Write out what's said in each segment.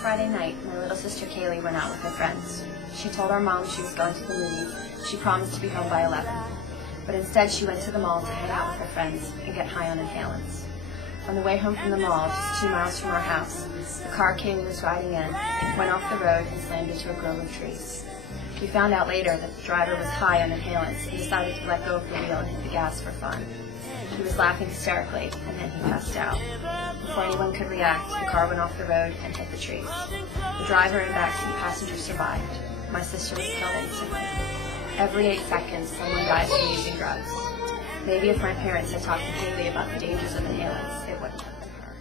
Friday night, my little sister Kaylee went out with her friends. She told our mom she was going to the movies. She promised to be home by 11. But instead she went to the mall to hang out with her friends and get high on inhalants. On the way home from the mall, just 2 miles from our house, the car Kaylee was riding in went off the road and slammed into a grove of trees. We found out later that the driver was high on inhalants and decided to let go of the wheel and hit the gas for fun. He was laughing hysterically, and then he passed out. Before anyone could react, the car went off the road and hit the trees. The driver and backseat passenger survived. My sister was killed instantly. Every 8 seconds, someone dies from using drugs. Maybe if my parents had talked to Kaylee about the dangers of inhalants, it wouldn't have been her.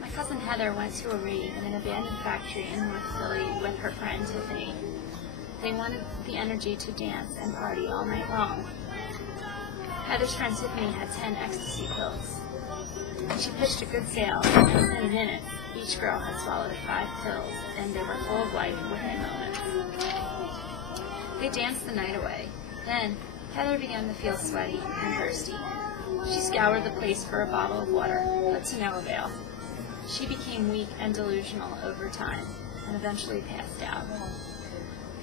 My cousin Heather went to a rave in an abandoned factory in North Philly with her friend Tiffany. They wanted the energy to dance and party all night long. Heather's friend Tiffany had 10 ecstasy pills. She pitched a good sale, and in a minute, each girl had swallowed 5 pills, and they were full of life within moments. They danced the night away. Then, Heather began to feel sweaty and thirsty. She scoured the place for a bottle of water, but to no avail. She became weak and delusional over time, and eventually passed out.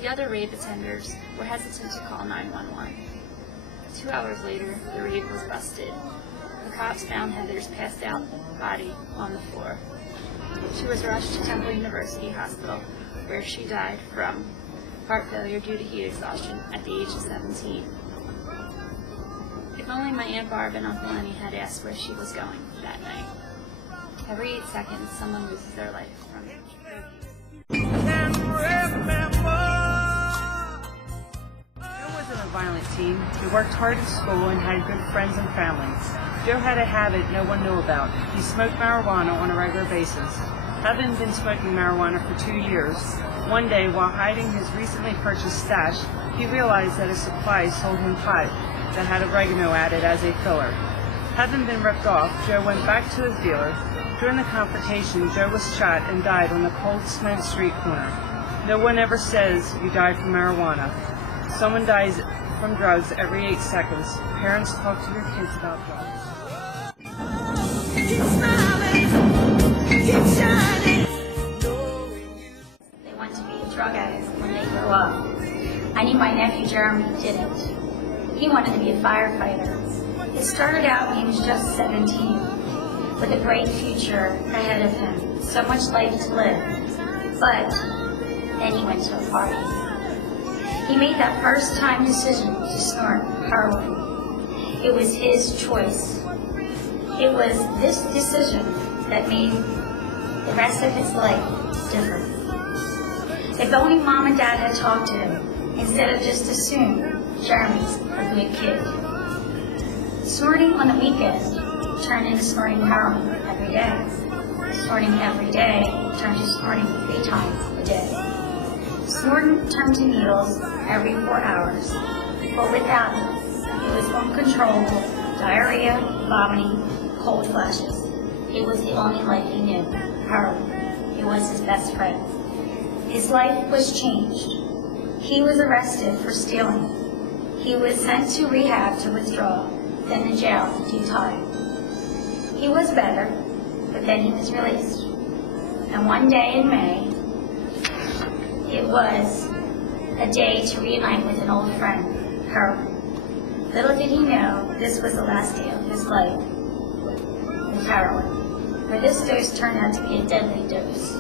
The other rave attenders were hesitant to call 911. 2 hours later, the rave was busted. The cops found Heather's passed out body on the floor. She was rushed to Temple University Hospital, where she died from heart failure due to heat exhaustion at the age of 17. If only my Aunt Barb and Uncle Lenny had asked where she was going that night. Every 8 seconds, someone loses their life from it. Joe wasn't a violent teen. He worked hard at school and had good friends and family. Joe had a habit no one knew about. He smoked marijuana on a regular basis. Having been smoking marijuana for 2 years, one day while hiding his recently purchased stash, he realized that his supply sold him pot that had oregano added as a filler. Having been ripped off, Joe went back to his dealer. During the confrontation, Joe was shot and died on the cold cement street corner. No one ever says you died from marijuana. Someone dies from drugs every 8 seconds. Parents, talk to your kids about drugs. Keep smiling, keep shining. They want to be a drug addict when they grow up. I knew my nephew Jeremy didn't. He wanted to be a firefighter. It started out when he was just 17, with a great future ahead of him, so much life to live. But then he went to a party. He made that first-time decision to snort heroin. It was his choice. It was this decision that made the rest of his life different. If only Mom and Dad had talked to him, instead of just assumed Jeremy's a good kid. Snorting on the weekend turned into snorting heroin every day. Snorting every day turned to snorting 3 times a day. Snorting turned to needles every 4 hours. But without it, it was uncontrollable diarrhea, vomiting, cold flashes. It was the only life he knew, heroin. It was his best friend. His life was changed. He was arrested for stealing. He was sent to rehab to withdraw, then to jail to do time. He was better, but then he was released. And one day in May, it was a day to reunite with an old friend, heroin. Little did he know this was the last day of his life with heroin, where this dose turned out to be a deadly dose.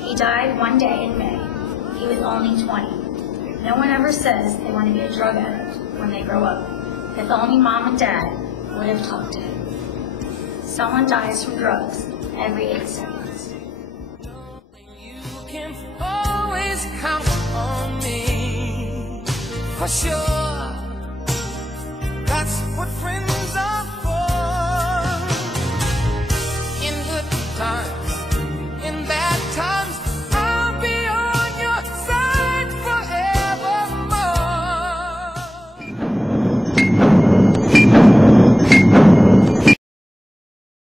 He died one day in May. He was only 20. No one ever says they want to be a drug addict when they grow up. If only Mom and Dad would have talked to him. Someone dies from drugs every 8 seconds. You can always count on me, for sure. That's what friends